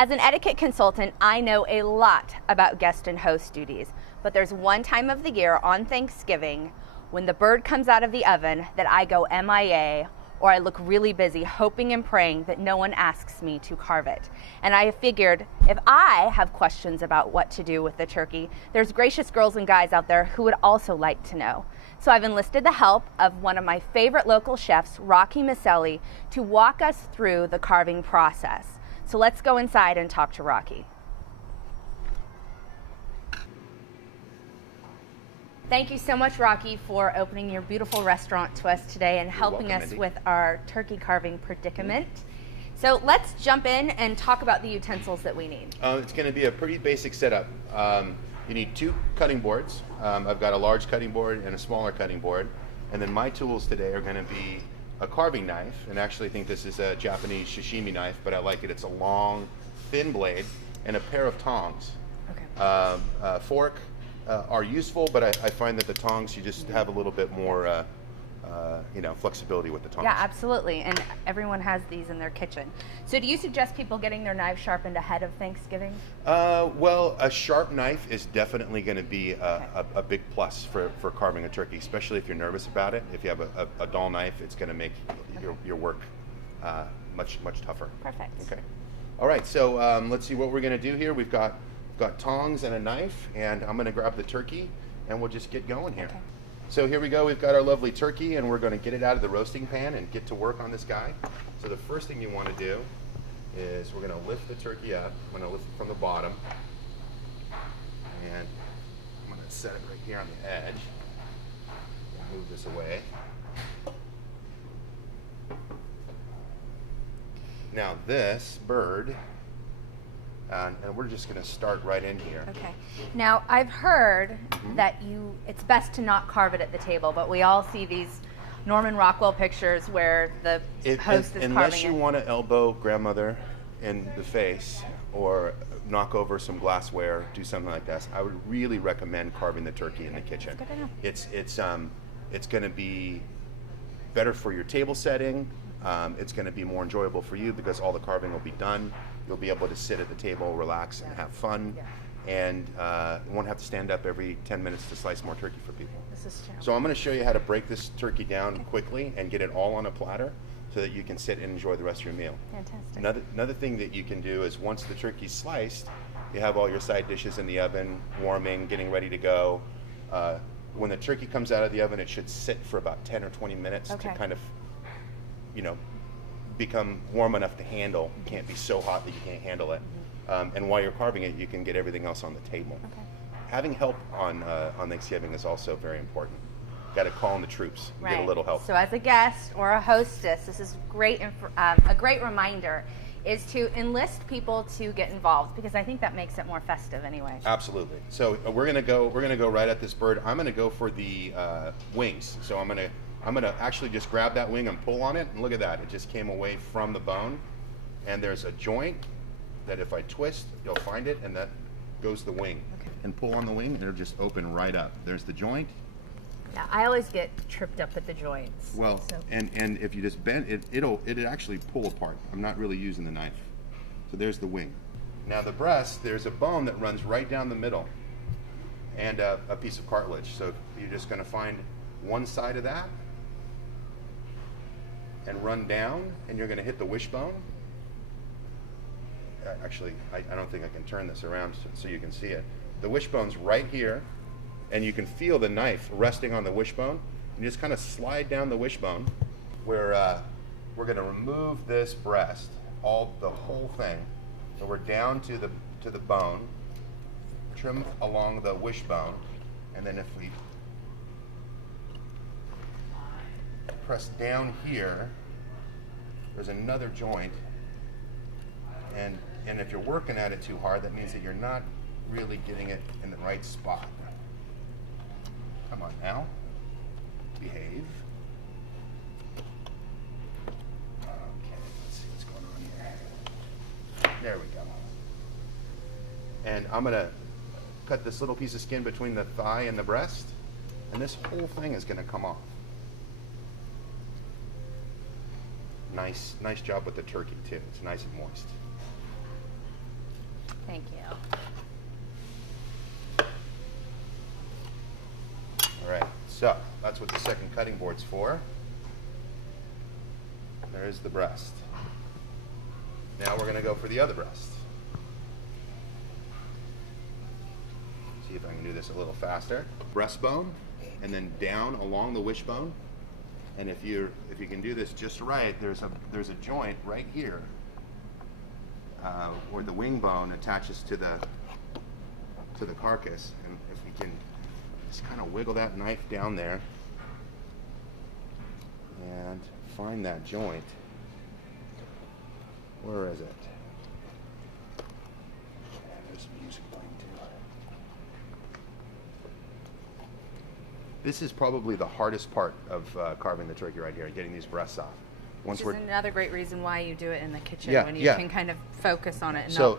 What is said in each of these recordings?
As an etiquette consultant, I know a lot about guest and host duties, but there's one time of the year on Thanksgiving when the bird comes out of the oven that I go MIA, or I look really busy hoping and praying that no one asks me to carve it. And I figured if I have questions about what to do with the turkey, there's gracious girls and guys out there who would also like to know. So I've enlisted the help of one of my favorite local chefs, Rocky Maselli, to walk us through the carving process. So let's go inside and talk to Rocky. Thank you so much, Rocky, for opening your beautiful restaurant to us today and helping us with our turkey carving predicament. So let's jump in and talk about the utensils that we need. It's going to be a pretty basic setup. You need 2 cutting boards. I've got a large cutting board and a smaller cutting board. And then my tools today are going to be a carving knife, and actually I think this is a Japanese sashimi knife, but I like it. It's a long, thin blade, and a pair of tongs. Okay. Fork are useful, but I find that the tongs, you just have a little bit more flexibility with the tongs. Yeah, absolutely, and everyone has these in their kitchen. So do you suggest people getting their knives sharpened ahead of Thanksgiving? Well, a sharp knife is definitely going to be a big plus for carving a turkey, especially if you're nervous about it. If you have a dull knife, it's going to make your work much tougher. Perfect. Okay. All right, so let's see what we're going to do here. We've got tongs and a knife, and I'm going to grab the turkey, and we'll just get going here. Okay. So here we go, we've got our lovely turkey, and we're going to get it out of the roasting pan and get to work on this guy. So the first thing you want to do is we're going to lift the turkey up. I'm going to lift it from the bottom, and I'm going to set it right here on the edge. Move this away. Now this bird, and we're just going to start right in here. Okay. Now, I've heard that it's best to not carve it at the table, but we all see these Norman Rockwell pictures where the host is carving it. Unless you want to elbow grandmother in the face or knock over some glassware, do something like this, I would really recommend carving the turkey in the kitchen. That's good to know. It's going to be better for your table setting. It's going to be more enjoyable for you because all the carving will be done. You'll be able to sit at the table, relax, and have fun, and you won't have to stand up every 10 minutes to slice more turkey for people. This is true. So I'm going to show you how to break this turkey down quickly and get it all on a platter so that you can sit and enjoy the rest of your meal. Fantastic. Another thing that you can do is once the turkey's sliced, you have all your side dishes in the oven, warming, getting ready to go. When the turkey comes out of the oven, it should sit for about 10 or 20 minutes to kind of, become warm enough to handle. It can't be so hot that you can't handle it. And while you're carving it, you can get everything else on the table. Okay. Having help on Thanksgiving is also very important. Got to call in the troops and get a little help. So as a guest or a hostess, this is a great reminder is to enlist people to get involved, because I think that makes it more festive anyway. Absolutely. So we're gonna go right at this bird. I'm gonna go for the wings. So I'm gonna actually just grab that wing and pull on it, and look at that. It just came away from the bone, and there's a joint that if I twist, you'll find it, and that goes the wing. Okay. And pull on the wing, and it'll just open right up. There's the joint. Yeah, I always get tripped up at the joints. Well, and if you just bend it, it'll actually pull apart. I'm not really using the knife. So there's the wing. Now the breast, there's a bone that runs right down the middle, and a piece of cartilage. So you're just going to find one side of that and run down, and you're going to hit the wishbone. Actually, I don't think I can turn this around so you can see it. The wishbone's right here, and you can feel the knife resting on the wishbone. You just kind of slide down the wishbone. We're going to remove this breast, the whole thing. So we're down to the bone, trim along the wishbone, and then if we press down here, there's another joint, and if you're working at it too hard, that means that you're not really getting it in the right spot. Come on now, behave. Okay, let's see what's going on here. There we go. And I'm gonna cut this little piece of skin between the thigh and the breast, and this whole thing is gonna come off. Nice job with the turkey too. It's nice and moist. Thank you. All right, so that's what the second cutting board's for. There's the breast. Now we're going to go for the other breast. See if I can do this a little faster. Breastbone, and then down along the wishbone. And if you can do this just right, there's a joint right here where the wing bone attaches to the carcass. And if we can just kind of wiggle that knife down there and find that joint. Where is it? There's music playing too. This is probably the hardest part of carving the turkey right here, getting these breasts off. Which is another great reason why you do it in the kitchen, when you can kind of focus on it. And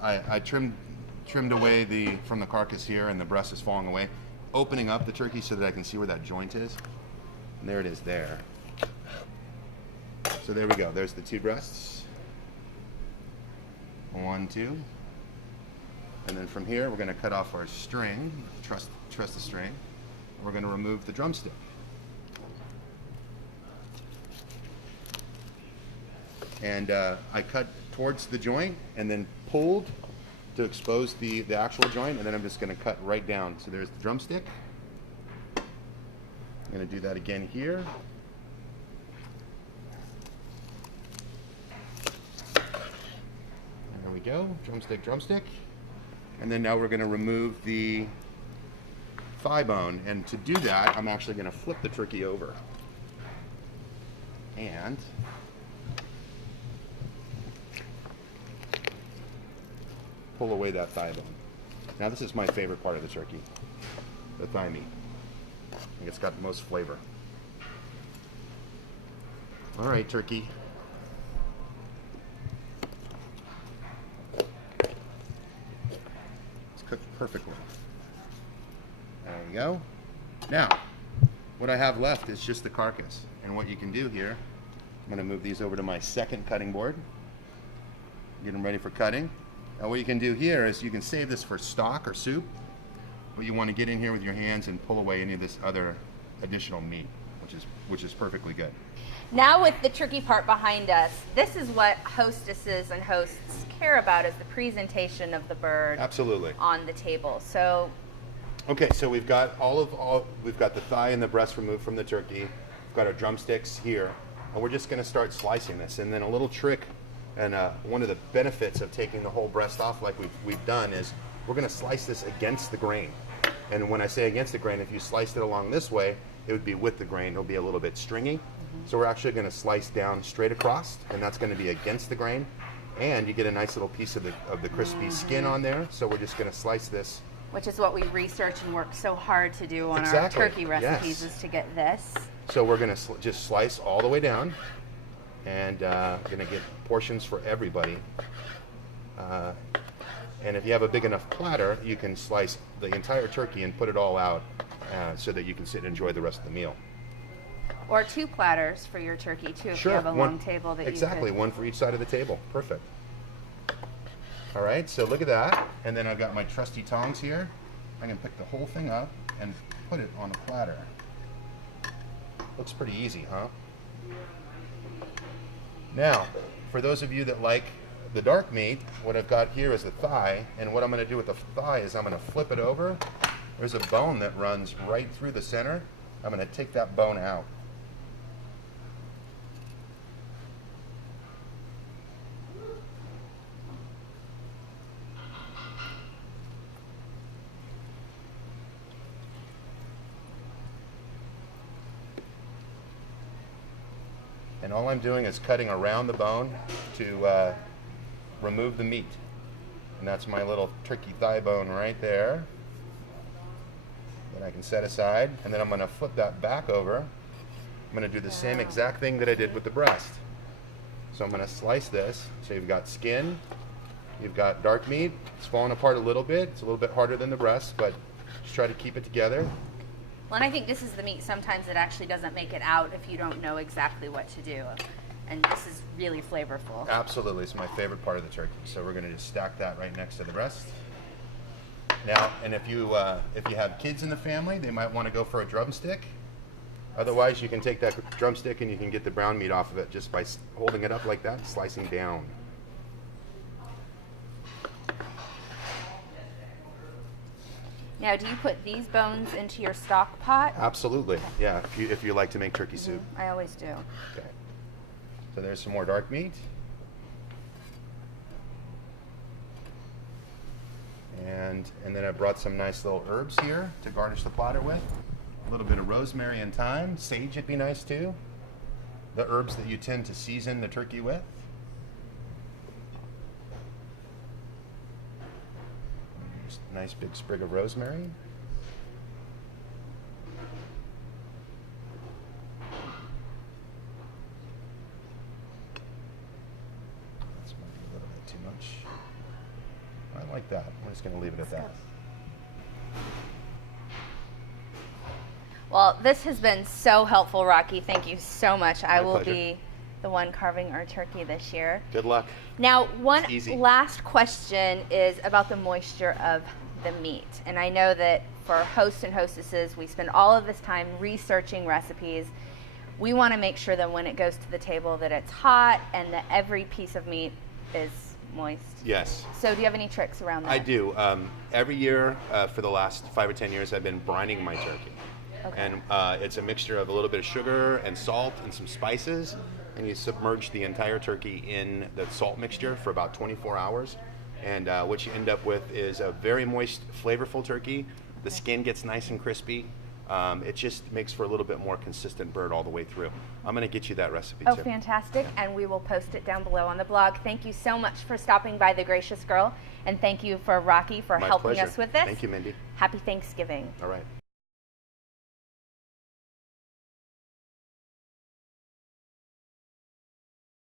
I trimmed away from the carcass here, and the breast is falling away, opening up the turkey so that I can see where that joint is. And there it is there. So there we go. There's the two breasts. 1, 2. And then from here, we're going to cut off our string. Truss the string. We're going to remove the drumstick. And I cut towards the joint and then pulled to expose the actual joint, and then I'm just going to cut right down. So there's the drumstick. I'm going to do that again here. There we go, drumstick. And then now we're going to remove the thigh bone. And to do that, I'm actually going to flip the turkey over. And pull away that thigh bone. Now this is my favorite part of the turkey, the thigh meat. I think it's got the most flavor. All right, turkey. It's cooked perfectly. There we go. Now, what I have left is just the carcass. And what you can do here, I'm going to move these over to my second cutting board. Get them ready for cutting. Now what you can do here is you can save this for stock or soup, but you want to get in here with your hands and pull away any of this other additional meat, which is perfectly good. Now with the turkey part behind us, this is what hostesses and hosts care about, is the presentation of the bird. Absolutely. On the table. So okay, so we've got we've got the thigh and the breast removed from the turkey. We've got our drumsticks here, and we're just going to start slicing this. And then a little trick, and one of the benefits of taking the whole breast off like we've done is we're going to slice this against the grain. And when I say against the grain, if you sliced it along this way, it would be with the grain. It'll be a little bit stringy. So we're actually going to slice down straight across, and that's going to be against the grain. And you get a nice little piece of the crispy skin on there. So we're just going to slice this. Which is what we research and work so hard to do on our turkey recipes, is to get this. So we're going to just slice all the way down, and going to get portions for everybody. And if you have a big enough platter, you can slice the entire turkey and put it all out so that you can sit and enjoy the rest of the meal. Or 2 platters for your turkey too, if you have a long table that exactly, one for each side of the table. Perfect. All right, so look at that. And then I've got my trusty tongs here. I can pick the whole thing up and put it on a platter. Looks pretty easy, huh? Now, for those of you that like the dark meat, what I've got here is the thigh, and what I'm going to do with the thigh is I'm going to flip it over. There's a bone that runs right through the center. I'm going to take that bone out. And all I'm doing is cutting around the bone to remove the meat. And that's my little turkey thigh bone right there. That I can set aside. And then I'm going to flip that back over. I'm going to do the same exact thing that I did with the breast. So I'm going to slice this. So you've got skin, you've got dark meat. It's falling apart a little bit. It's a little bit harder than the breast, but just try to keep it together. Well, and I think this is the meat sometimes that actually doesn't make it out if you don't know exactly what to do. And this is really flavorful. Absolutely, it's my favorite part of the turkey. So we're going to just stack that right next to the breast. Now, and if you have kids in the family, they might want to go for a drumstick. Otherwise, you can take that drumstick and you can get the brown meat off of it just by holding it up like that, and slicing down. Now, do you put these bones into your stock pot? Absolutely, yeah. If you like to make turkey soup. I always do. Okay. So there's some more dark meat. And then I brought some nice little herbs here to garnish the platter with. A little bit of rosemary and thyme. Sage would be nice too. The herbs that you tend to season the turkey with. Just a nice big sprig of rosemary. That's might be a little bit too much. I like that. I'm just going to leave it at that. Well, this has been so helpful, Rocky. Thank you so much. I will pleasure. be the one carving our turkey this year. Good luck. Now, one It's easy. last question is about the moisture of the meat. And I know that for hosts and hostesses, we spend all of this time researching recipes. We want to make sure that when it goes to the table that it's hot and that every piece of meat is moist. Yes. So do you have any tricks around that? I do. Every year for the last 5 or 10 years, I've been brining my turkey. Okay. And it's a mixture of a little bit of sugar and salt and some spices. And you submerge the entire turkey in the salt mixture for about 24 hours. And what you end up with is a very moist, flavorful turkey. The skin gets nice and crispy. It just makes for a little bit more consistent bird all the way through. I'm going to get you that recipe Oh, too. fantastic. And we will post it down below on the blog. Thank you so much for stopping by The Gracious Girl. And thank you for Rocky for My helping pleasure. us with this. Thank you, Mindy. Happy Thanksgiving. All right.